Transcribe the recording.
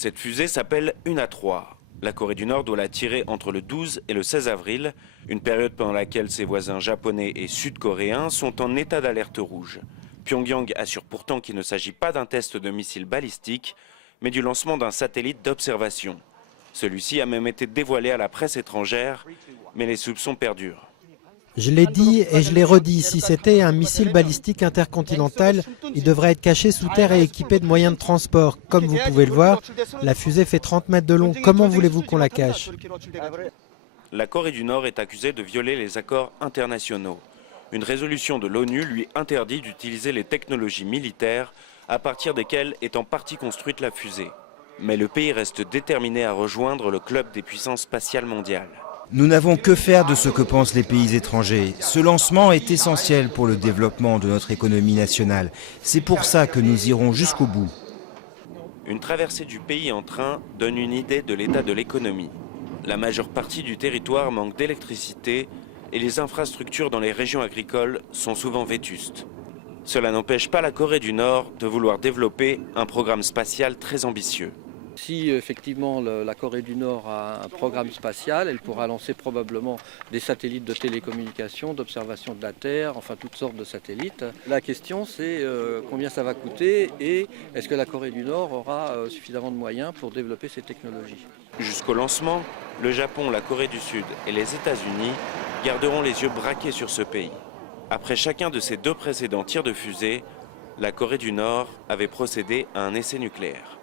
Cette fusée s'appelle Una-3. La Corée du Nord doit la tirer entre le 12 et le 16 avril, une période pendant laquelle ses voisins japonais et sud-coréens sont en état d'alerte rouge. Pyongyang assure pourtant qu'il ne s'agit pas d'un test de missile balistique, mais du lancement d'un satellite d'observation. Celui-ci a même été dévoilé à la presse étrangère, mais les soupçons perdurent. Je l'ai dit et je l'ai redit, si c'était un missile balistique intercontinental, il devrait être caché sous terre et équipé de moyens de transport. Comme vous pouvez le voir, la fusée fait 30 mètres de long. Comment voulez-vous qu'on la cache? La Corée du Nord est accusée de violer les accords internationaux. Une résolution de l'ONU lui interdit d'utiliser les technologies militaires à partir desquelles est en partie construite la fusée. Mais le pays reste déterminé à rejoindre le club des puissances spatiales mondiales. Nous n'avons que faire de ce que pensent les pays étrangers. Ce lancement est essentiel pour le développement de notre économie nationale. C'est pour ça que nous irons jusqu'au bout. Une traversée du pays en train donne une idée de l'état de l'économie. La majeure partie du territoire manque d'électricité et les infrastructures dans les régions agricoles sont souvent vétustes. Cela n'empêche pas la Corée du Nord de vouloir développer un programme spatial très ambitieux. Si effectivement la Corée du Nord a un programme spatial, elle pourra lancer probablement des satellites de télécommunication, d'observation de la Terre, enfin toutes sortes de satellites. La question c'est combien ça va coûter et est-ce que la Corée du Nord aura suffisamment de moyens pour développer ces technologies. Jusqu'au lancement, le Japon, la Corée du Sud et les États-Unis garderont les yeux braqués sur ce pays. Après chacun de ces deux précédents tirs de fusée, la Corée du Nord avait procédé à un essai nucléaire.